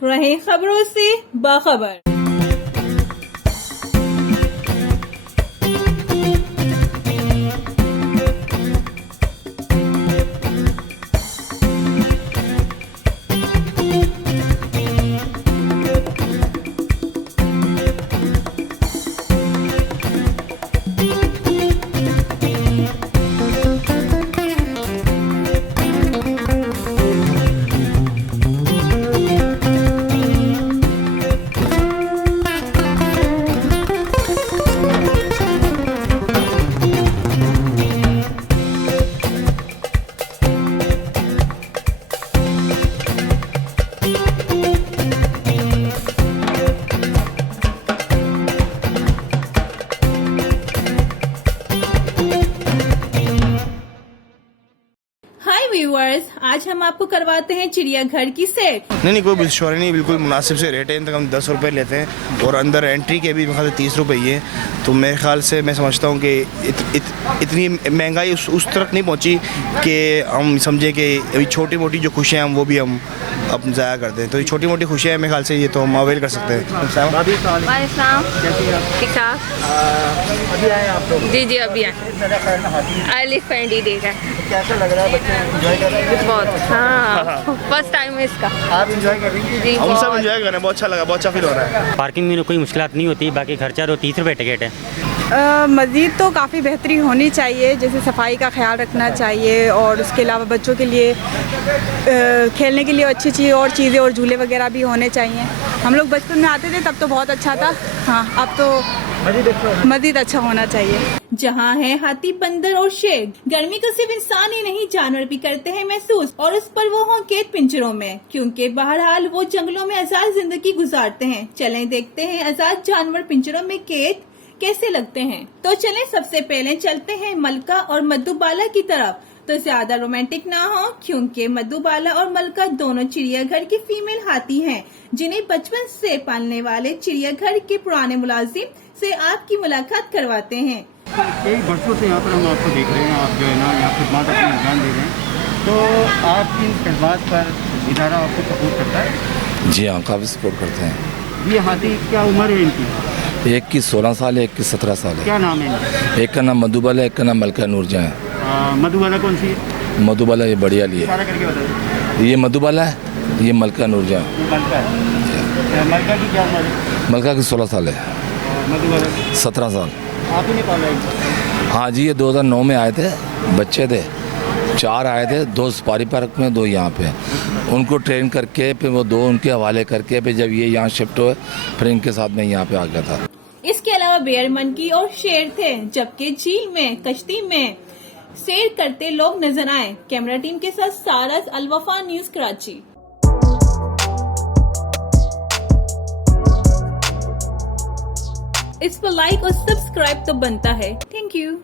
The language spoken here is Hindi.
रहे खबरों से बाखबर। हाय व्यूअर्स, आज हम आपको करवाते हैं चिड़ियाघर की सैर। नहीं कोई बिल्कुल नहीं, बिल्कुल मुनासिब से रेट है। इनका हम 10 रुपये लेते हैं और अंदर एंट्री के भी मेरे 30 रुपये ही है। तो मेरे ख्याल से मैं समझता हूँ कि इतनी महंगाई उस तरफ नहीं पहुँची कि हम समझें कि अभी छोटी मोटी जो खुशियाँ हैं वो भी हम अब ज़ाया करते हैं। तो ये छोटी मोटी खुशियाँ हैं, मेरे ख्याल से ये तो हम अवेल कर सकते हैं। ठीक ठाक। अभी आए आप लोग? जी जी अभी आए। एलिफेंट ही देख रहा है। कैसा लग रहा है? बच्चे एंजॉय कर रहे हैं? बहुत, हाँ फर्स्ट टाइम है इसका। आप एंजॉय कर रही हैं? जी हम सब बहुत। एंजॉय कर रहे हैं, बहुत अच्छा लगा, बहुत अच्छा फील हो रहा है। पार्किंग में कोई मुश्किलात नहीं होती, बाकी खर्चा तो 30 रुपये टिकट है। मज़ीद तो काफ़ी बेहतरी होनी चाहिए, जैसे सफाई का ख्याल रखना चाहिए और उसके अलावा बच्चों के लिए खेलने के लिए अच्छी अच्छी और चीज़ें और झूले वगैरह भी होने चाहिए। हम लोग बचपन में आते थे तब तो बहुत अच्छा था, हाँ अब तो मज़ीद अच्छा होना चाहिए। जहाँ है हाथी, बंदर और शेर, गर्मी को सिर्फ इंसान ही नहीं जानवर भी करते हैं महसूस, और उस पर वो हों कैद पिंजरों में, क्योंकि बहरहाल वो जंगलों में आजाद जिंदगी गुजारते हैं। चलें देखते हैं आजाद जानवर पिंजरों में कैद कैसे लगते हैं। तो चलें सबसे पहले चलते हैं मलका और मधुबाला की तरफ। तो ज्यादा रोमांटिक ना हो, क्योंकि मधुबाला और मलका दोनों चिड़ियाघर की फीमेल हाथी हैं, जिन्हें बचपन से पालने वाले चिड़ियाघर के पुराने मुलाजिम से आपकी मुलाकात करवाते हैं। कई वर्षों से यहाँ पर हम आपको देख रहे हैं, आप जो है ना यहाँ खिदमत अपनी अंजाम दे रहे हैं, तो आपकी खिदमत पर इदारा आपको सपोर्ट करता है? जी हाँ, काफ़ी सपोर्ट करते हैं। ये हाथी क्या उम्र है इनकी? एक की 16 साल है, एक की 17 साल है। क्या नाम है इनका? एक का नाम मधुबाला है, एक का नाम मलका नूरजहाँ है। मधुबाला कौन सी है? मधुबाला ये बढ़िया लिए, सारा करके बताइए। ये मधुबाला है, ये मलका नूरजहाँ। ये मलका है। मलका की क्या उम्र है? मलका की 16 साल है। मधुबाला की? 17 साल। आप ही ने पाला है? हाँ जी, ये 2009 में आए थे, बच्चे थे, 4 आए थे, 2 सफारी पार्क में, 2 यहाँ पे। उनको ट्रेन करके फिर वो 2 उनके हवाले करके फिर जब ये यहाँ शिफ्ट हुए फिर इनके साथ मैं यहाँ पे आ गया था। इसके अलावा बेयर, मंकी और शेर थे, जबकि झील में कश्ती में सैर करते लोग नजर आए। कैमरा टीम के साथ सारस, अलवफा न्यूज, कराची। इस पर लाइक और सब्सक्राइब तो बनता है। Thank you.